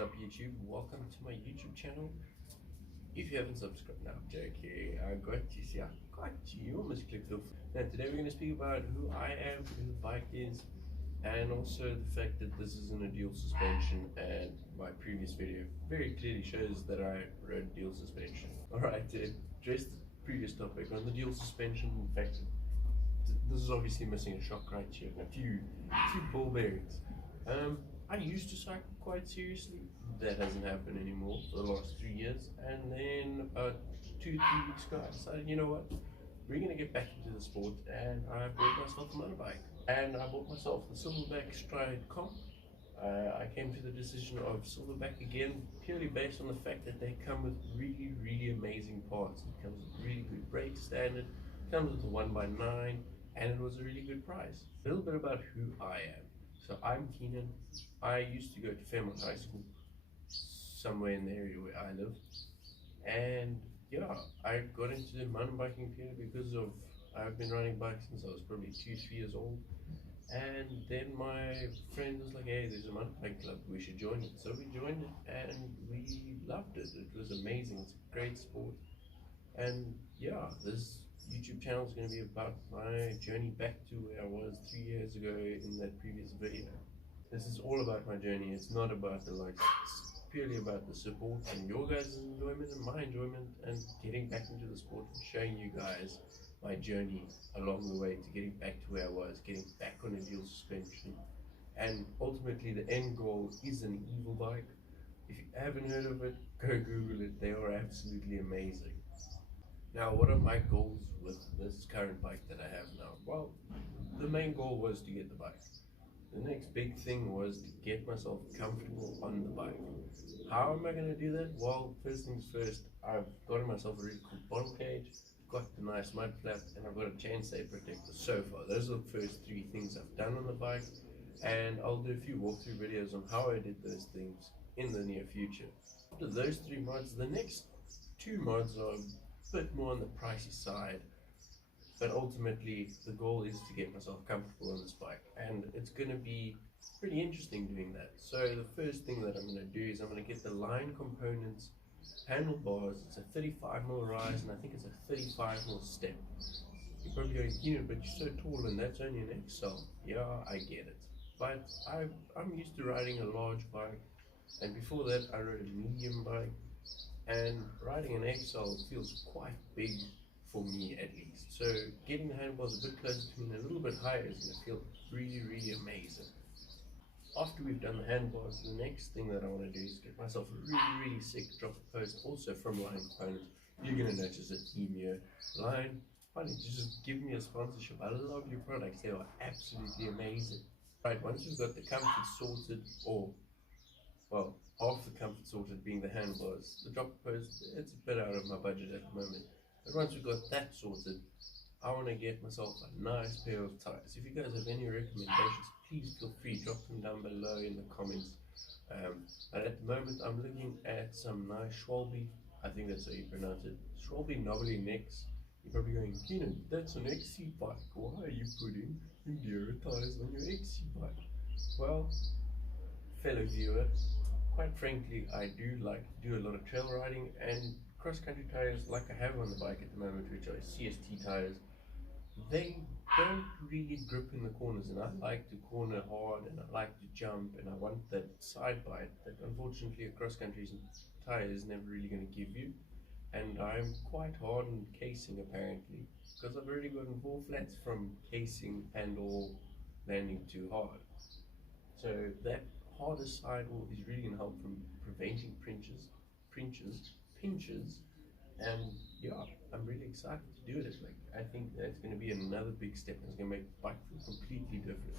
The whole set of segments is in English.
up, YouTube? Welcome to my YouTube channel. If you haven't subscribed, now I'm joking. I got you. See, I got you. You almost clicked off. Now, today we're going to speak about who I am, who the bike is, and also the fact that this isn't a dual suspension. And my previous video very clearly shows that I rode dual suspension. Alright, to address the previous topic on the dual suspension, in fact, this is obviously missing a shock right here, a few ball bearings. I used to cycle quite seriously. That hasn't happened anymore for the last 3 years. And then about 2-3 weeks ago, I decided, you know what, we're going to get back into the sport, and I bought myself a motorbike. And I bought myself the Silverback Stride Comp. I came to the decision of Silverback again, purely based on the fact that they come with really amazing parts. It comes with really good brake standard, comes with a 1x9, and it was a really good price. A little bit about who I am. So I'm Keenan. I used to go to Fairmont High School, somewhere in the area where I live. And yeah, I got into the mountain biking purely because of, I've been riding bikes since I was probably 2-3 years old. And then my friend was like, hey, there's a mountain bike club, we should join it. So we joined it and we loved it. It was amazing. It's a great sport. And yeah, this YouTube channel is going to be about my journey back to where I was 3 years ago in that previous video. This is all about my journey. It's not about the likes. It's purely about the support and your guys' enjoyment and my enjoyment, and getting back into the sport and showing you guys my journey along the way to getting back to where I was, getting back on a dual suspension. And ultimately the end goal is an Evel bike. If you haven't heard of it, go Google it. They are absolutely amazing. Now, what are my goals with this current bike that I have now? Well, the main goal was to get the bike. The next big thing was to get myself comfortable on the bike. How am I going to do that? Well, first things first, I've gotten myself a really cool bottom cage, got the nice mud flap, and I've got a chainstay protector so far. Those are the first 3 things I've done on the bike, and I'll do a few walkthrough videos on how I did those things in the near future. After those 3 mods, the next 2 mods are bit more on the pricey side, but ultimately the goal is to get myself comfortable on this bike, and it's going to be pretty interesting doing that. So the first thing that I'm going to do is I'm going to get the line components handlebars. It's a 35mm rise, and I think it's a 35mm step. You're probably going, Keenan, but you're so tall and that's only an XL. Yeah, I get it, but I'm used to riding a large bike, and before that I rode a medium bike. And riding an XL feels quite big for me, at least. So getting the handlebars a bit closer to me and a little bit higher is going to feel really amazing. After we've done the handlebars, the next thing that I want to do is get myself a really sick drop post, also from Line Components. You're going to notice a theme here. Line, why don't you just give me a sponsorship? I love your products. They are absolutely amazing. Right, once we've got the comfort sorted, or well, half the comfort sorted being the handlebars. The drop post, it's a bit out of my budget at the moment. But once we've got that sorted, I want to get myself a nice pair of tires. If you guys have any recommendations, please feel free, drop them down below in the comments. But at the moment, I'm looking at some nice Schwalbe, I think that's how you pronounce it, Schwalbe Nobly Necks. You're probably going, Keenan, that's an XC bike. Why are you putting Enduro tires on your XC bike? Well, fellow viewer, quite frankly, I do like to do a lot of trail riding, and cross-country tires like I have on the bike at the moment, which are CST tires, they don't really grip in the corners, and I like to corner hard, and I like to jump, and I want that side bite that unfortunately a cross-country tire is never really going to give you. And I'm quite hard on casing apparently, because I've already gotten 4 flats from casing and or landing too hard. So that harder sidewall is really going to help from preventing pinches, and yeah, I'm really excited to do it. Like, I think that's going to be another big step, and it's going to make the bike feel completely different.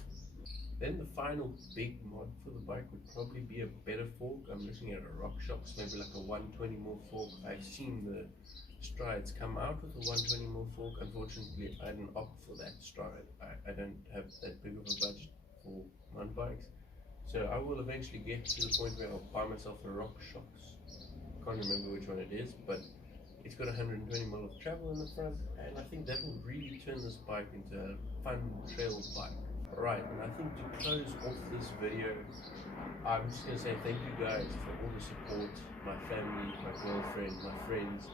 Then the final big mod for the bike would probably be a better fork. I'm looking at a RockShox, maybe like a 120mm fork. I've seen the Strides come out with a 120mm fork. Unfortunately, I didn't opt for that Stride. I don't have that big of a budget for mountain bikes. So I will eventually get to the point where I'll buy myself a RockShox. Can't remember which one it is, but it's got 120mm of travel in the front, and I think that will really turn this bike into a fun trail bike. Right, and I think to close off this video, I'm just going to say thank you guys for all the support, my family, my girlfriend, my friends,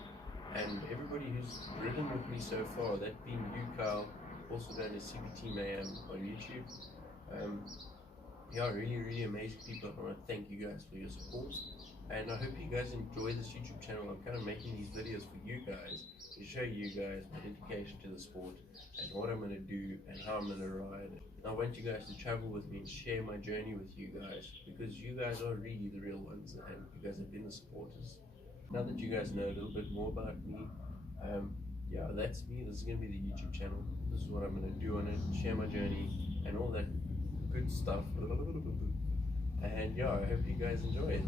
and everybody who's ridden with me so far, that being you, Kyle, also known as CBT Mayhem on YouTube. Yeah, really amazing people. I want to thank you guys for your support, and I hope you guys enjoy this YouTube channel. I'm kind of making these videos for you guys, to show you guys my dedication to the sport, and what I'm going to do, and how I'm going to ride. I want you guys to travel with me and share my journey with you guys, because you guys are really the real ones, and you guys have been the supporters. Now that you guys know a little bit more about me, yeah, that's me. This is going to be the YouTube channel. This is what I'm going to do on it, share my journey, and all that good stuff. And yeah, I hope you guys enjoy it.